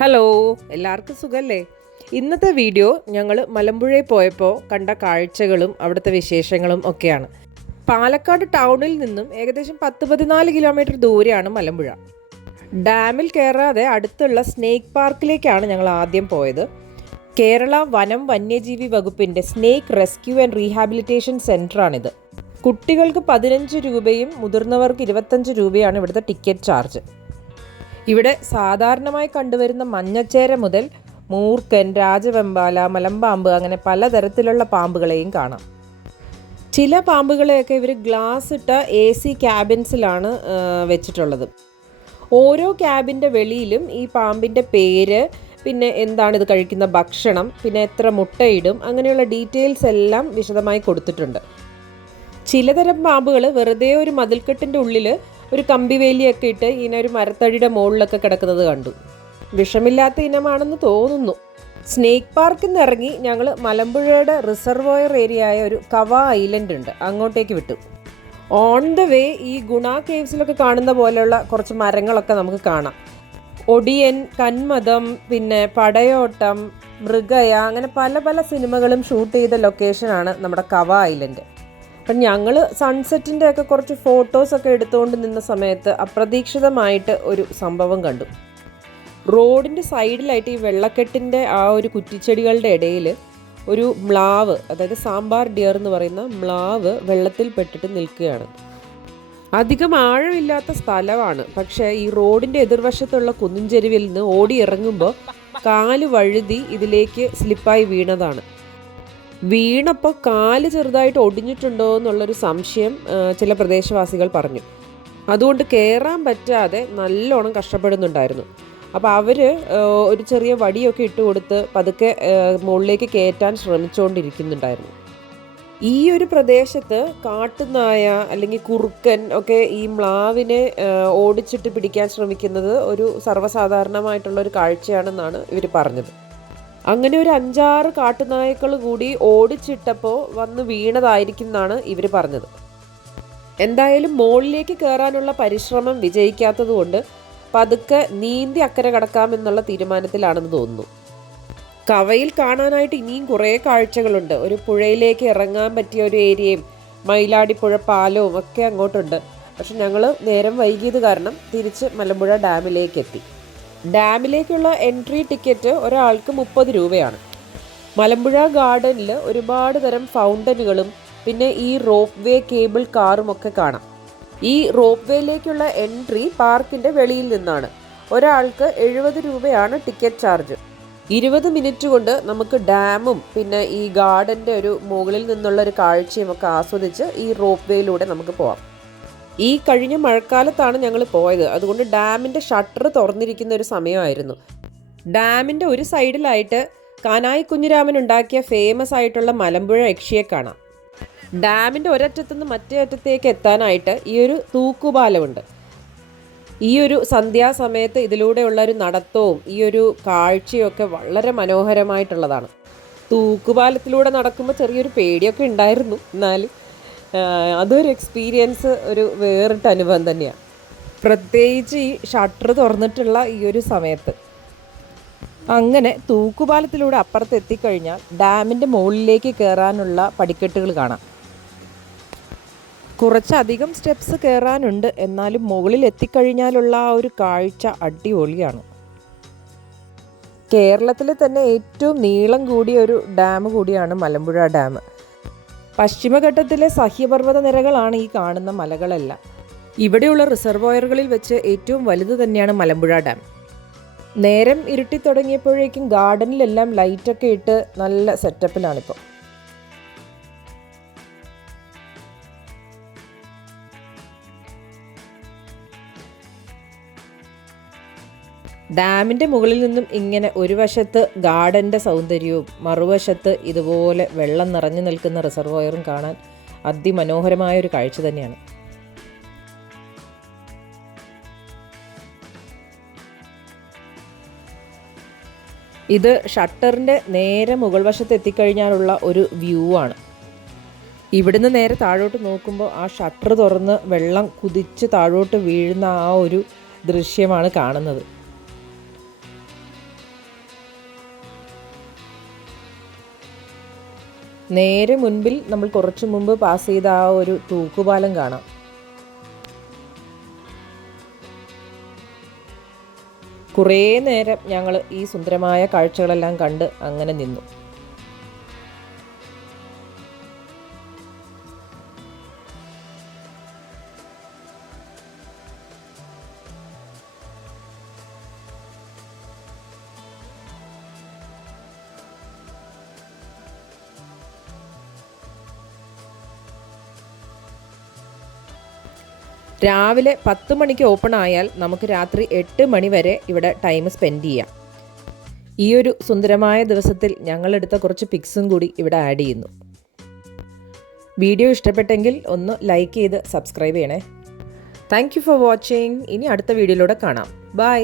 Hello, എല്ലാവർക്കും സുഖല്ലേ? ഇന്നത്തെ വീഡിയോ ഞങ്ങൾ മലമ്പുഴയിൽ പോയപ്പോൾ കണ്ട കാഴ്ചകളും അവിടുത്തെ വിശേഷങ്ങളും ഒക്കെയാണ്. പാലക്കാട് ടൗണിൽ നിന്നും ഏകദേശം 10-14 കിലോമീറ്റർ ദൂരെയാണ് മലമ്പുഴ. ഡാമിൽ കയറാതെ അടുത്തുള്ള സ്നേക്ക് പാർക്കിലേക്കാണ് ഞങ്ങൾ ആദ്യം പോയത്. കേരള വനം വന്യജീവി വകുപ്പിൻ്റെ സ്നേക്ക് റെസ്ക്യൂ ആൻഡ് റീഹാബിലിറ്റേഷൻ സെൻ്ററാണിത്. കുട്ടികൾക്ക് 15 രൂപയും മുതിർന്നവർക്ക് 25 രൂപയാണ് ഇവിടുത്തെ ടിക്കറ്റ് ചാർജ്. ഇവിടെ സാധാരണമായി കണ്ടുവരുന്ന മഞ്ഞച്ചേര മുതൽ മൂർക്കൻ, രാജവെമ്പാല, മലമ്പാമ്പ് അങ്ങനെ പലതരത്തിലുള്ള പാമ്പുകളെയും കാണാം. ചില പാമ്പുകളെയൊക്കെ ഇവർ ഗ്ലാസ് ഇട്ട AC ക്യാബിൻസിലാണ് വെച്ചിട്ടുള്ളത്. ഓരോ ക്യാബിൻ്റെ വെളിയിലും ഈ പാമ്പിൻ്റെ പേര്, പിന്നെ എന്താണിത് കഴിക്കുന്ന ഭക്ഷണം, പിന്നെ എത്ര മുട്ടയിടും, അങ്ങനെയുള്ള ഡീറ്റെയിൽസ് എല്ലാം വിശദമായി കൊടുത്തിട്ടുണ്ട്. ചിലതരം പാമ്പുകൾ വെറുതെ ഒരു മതിൽക്കെട്ടിൻ്റെ ഉള്ളിൽ ഒരു കമ്പിവേലിയൊക്കെ ഇട്ട് ഇങ്ങനെ ഒരു മരത്തടിയുടെ മുകളിലൊക്കെ കിടക്കുന്നത് കണ്ടു. വിഷമില്ലാത്ത ഇനമാണെന്ന് തോന്നുന്നു. സ്നേക്ക് പാർക്കിൽ നിന്ന് ഇറങ്ങി ഞങ്ങൾ മലമ്പുഴയുടെ റിസർവോയർ ഏരിയ ആയ ഒരു കവ ഐലൻഡ് ഉണ്ട്, അങ്ങോട്ടേക്ക് വിട്ടു. ഓൺ ദ വേ ഈ ഗുണ കേവ്സിലൊക്കെ കാണുന്ന പോലെയുള്ള കുറച്ച് മരങ്ങളൊക്കെ നമുക്ക് കാണാം. ഒടിയൻ, കന്മദം, പിന്നെ പടയോട്ടം, മൃഗയ, അങ്ങനെ പല പല സിനിമകളും ഷൂട്ട് ചെയ്ത ലൊക്കേഷനാണ് നമ്മുടെ കവ ഐലൻഡ്. അപ്പം ഞങ്ങൾ സൺസെറ്റിൻ്റെ ഒക്കെ കുറച്ച് ഫോട്ടോസൊക്കെ എടുത്തുകൊണ്ട് നിന്ന സമയത്ത് അപ്രതീക്ഷിതമായിട്ട് ഒരു സംഭവം കണ്ടു. റോഡിൻ്റെ സൈഡിലായിട്ട് ഈ വെള്ളക്കെട്ടിൻ്റെ ആ ഒരു കുറ്റിച്ചെടികളുടെ ഇടയിൽ ഒരു മ്ലാവ്, അതായത് സാമ്പാർ ഡിയർ എന്ന് പറയുന്ന മ്ലാവ് വെള്ളത്തിൽ പെട്ടിട്ട് നിൽക്കുകയാണ്. അധികം ആഴമില്ലാത്ത സ്ഥലമാണ്, പക്ഷേ ഈ റോഡിൻ്റെ എതിർവശത്തുള്ള കുന്നിൻചെരുവിൽ നിന്ന് ഓടി ഇറങ്ങുമ്പോൾ കാല് വഴുതി ഇതിലേക്ക് സ്ലിപ്പായി വീണതാണ്. വീണപ്പോൾ കാല് ചെറുതായിട്ട് ഒടിഞ്ഞിട്ടുണ്ടോ എന്നുള്ളൊരു സംശയം ചില പ്രദേശവാസികൾ പറഞ്ഞു. അതുകൊണ്ട് കയറാൻ പറ്റാതെ നല്ലോണം കഷ്ടപ്പെടുന്നുണ്ടായിരുന്നു. അപ്പോൾ അവർ ഒരു ചെറിയ വടിയൊക്കെ ഇട്ട് കൊടുത്ത് പതുക്കെ മുകളിലേക്ക് കയറ്റാൻ ശ്രമിച്ചുകൊണ്ടിരിക്കുന്നുണ്ടായിരുന്നു. ഈ ഒരു പ്രദേശത്ത് കാട്ടുനായ അല്ലെങ്കിൽ കുറുക്കൻ ഒക്കെ ഈ മ്ലാവിനെ ഓടിച്ചിട്ട് പിടിക്കാൻ ശ്രമിക്കുന്നത് ഒരു സർവ്വസാധാരണമായിട്ടുള്ളൊരു കാഴ്ചയാണെന്നാണ് ഇവർ പറഞ്ഞത്. അങ്ങനെ ഒരു 5-6 കാട്ടുനായ്ക്കൾ കൂടി ഓടിച്ചിട്ടപ്പോൾ വന്ന് വീണതായിരിക്കും എന്നാണ് ഇവർ പറഞ്ഞത്. എന്തായാലും മുകളിലേക്ക് കയറാനുള്ള പരിശ്രമം വിജയിക്കാത്തത് കൊണ്ട് പതുക്കെ നീന്തി അക്കരെ കടക്കാമെന്നുള്ള തീരുമാനത്തിലാണെന്ന് തോന്നുന്നു. കവയിൽ കാണാനായിട്ട് ഇനിയും കുറേ കാഴ്ചകളുണ്ട്. ഒരു പുഴയിലേക്ക് ഇറങ്ങാൻ പറ്റിയ ഒരു ഏരിയയും മയിലാടിപ്പുഴ പാലവും ഒക്കെ അങ്ങോട്ടുണ്ട്. പക്ഷെ ഞങ്ങൾ നേരം വൈകിയത് കാരണം തിരിച്ച് മലമ്പുഴ ഡാമിലേക്ക് എത്തി. ഡാമിലേക്കുള്ള എൻട്രി ടിക്കറ്റ് ഒരാൾക്ക് 30 രൂപയാണ്. മലമ്പുഴ ഗാർഡനിൽ ഒരുപാട് തരം ഫൗണ്ടനുകളും പിന്നെ ഈ റോപ്പ് വേ കേബിൾ കാറും ഒക്കെ കാണാം. ഈ റോപ്പ് വേയിലേക്കുള്ള എൻട്രി പാർക്കിൻ്റെ വെളിയിൽ നിന്നാണ്. ഒരാൾക്ക് 70 രൂപയാണ് ടിക്കറ്റ് ചാർജ്. 20 മിനിറ്റ് കൊണ്ട് നമുക്ക് ഡാമും പിന്നെ ഈ ഗാർഡൻ്റെ ഒരു മുകളിൽ നിന്നുള്ള ഒരു കാഴ്ചയും ഒക്കെ ആസ്വദിച്ച് ഈ റോപ്പ് വേയിലൂടെ നമുക്ക് പോവാം. ഈ കഴിഞ്ഞ മഴക്കാലത്താണ് ഞങ്ങൾ പോയത്, അതുകൊണ്ട് ഡാമിൻ്റെ ഷട്ടർ തുറന്നിരിക്കുന്ന ഒരു സമയമായിരുന്നു. ഡാമിൻ്റെ ഒരു സൈഡിലായിട്ട് കാനായി കുഞ്ഞിരാമൻ ഉണ്ടാക്കിയ ഫേമസ് ആയിട്ടുള്ള മലമ്പുഴ യക്ഷിയെ കാണാം. ഡാമിൻ്റെ ഒരറ്റത്തുനിന്ന് മറ്റേ അറ്റത്തേക്ക് എത്താനായിട്ട് ഈ ഒരു തൂക്കുപാലമുണ്ട്. ഈ ഒരു സന്ധ്യാസമയത്ത് ഇതിലൂടെയുള്ള ഒരു നടത്തവും ഈ ഒരു കാഴ്ചയും ഒക്കെ വളരെ മനോഹരമായിട്ടുള്ളതാണ്. തൂക്കുപാലത്തിലൂടെ നടക്കുമ്പോൾ ചെറിയൊരു പേടിയൊക്കെ ഉണ്ടായിരുന്നു, എന്നാലും അതൊരു എക്സ്പീരിയൻസ്, ഒരു വേറിട്ട അനുഭവം തന്നെയാണ്. പ്രത്യേകിച്ച് ഈ ഷട്ടർ തുറന്നിട്ടുള്ള ഈ ഒരു സമയത്ത്. അങ്ങനെ തൂക്കുപാലത്തിലൂടെ അപ്പുറത്ത് എത്തിക്കഴിഞ്ഞാൽ ഡാമിൻ്റെ മുകളിലേക്ക് കയറാനുള്ള പടിക്കെട്ടുകൾ കാണാം. കുറച്ചധികം സ്റ്റെപ്സ് കയറാനുണ്ട്, എന്നാലും മുകളിൽ എത്തിക്കഴിഞ്ഞാലുള്ള ആ ഒരു കാഴ്ച അടിപൊളിയാണ്. കേരളത്തിലെ തന്നെ ഏറ്റവും നീളം കൂടിയ ഒരു ഡാം കൂടിയാണ് മലമ്പുഴ ഡാം. പശ്ചിമഘട്ടത്തിലെ സഹ്യപർവ്വത നിരകളാണ് ഈ കാണുന്ന മലകളെല്ലാം. ഇവിടെയുള്ള റിസർവോയറുകളിൽ വെച്ച് ഏറ്റവും വലുത് തന്നെയാണ് മലമ്പുഴ ഡാം. നേരം ഇരുട്ടി തുടങ്ങിയപ്പോഴേക്കും ഗാർഡനിലെല്ലാം ലൈറ്റൊക്കെ ഇട്ട് നല്ല സെറ്റപ്പിലാണിപ്പോൾ. ഡാമിൻ്റെ മുകളിൽ നിന്നും ഇങ്ങനെ ഒരു വശത്ത് ഗാർഡൻ്റെ സൗന്ദര്യവും മറുവശത്ത് ഇതുപോലെ വെള്ളം നിറഞ്ഞു നിൽക്കുന്ന റിസർവോയറും കാണാൻ അതിമനോഹരമായൊരു കാഴ്ച തന്നെയാണ്. ഇത് ഷട്ടറിൻ്റെ നേരെ മുകൾ വശത്ത് എത്തിക്കഴിഞ്ഞാലുള്ള ഒരു വ്യൂ ആണ്. ഇവിടുന്ന് നേരെ താഴോട്ട് നോക്കുമ്പോൾ ആ ഷട്ടർ തുറന്ന് വെള്ളം കുതിച്ച് താഴോട്ട് വീഴുന്ന ആ ഒരു ദൃശ്യമാണ് കാണുന്നത്. നേരെ മുൻപിൽ നമ്മൾ കുറച്ചു മുമ്പ് പാസ് ചെയ്ത ആ ഒരു തൂക്കുപാലം കാണാം. കുറേ നേരം ഞങ്ങൾ ഈ സുന്ദരമായ കാഴ്ചകളെല്ലാം കണ്ട് അങ്ങനെ നിന്നു. രാവിലെ 10 മണിക്ക് ഓപ്പൺ ആയാൽ നമുക്ക് രാത്രി 8 മണി വരെ ഇവിടെ ടൈം സ്പെൻഡ് ചെയ്യാം. ഈ ഒരു സുന്ദരമായ ദിവസത്തിൽ ഞങ്ങളെടുത്ത കുറച്ച് പിക്സും കൂടി ഇവിടെ ആഡ് ചെയ്യുന്നു. വീഡിയോ ഇഷ്ടപ്പെട്ടെങ്കിൽ ഒന്ന് ലൈക്ക് ചെയ്ത് സബ്സ്ക്രൈബ് ചെയ്യണേ. Thank you for watching. ഇനി അടുത്ത വീഡിയോയിലൂടെ കാണാം. ബൈ.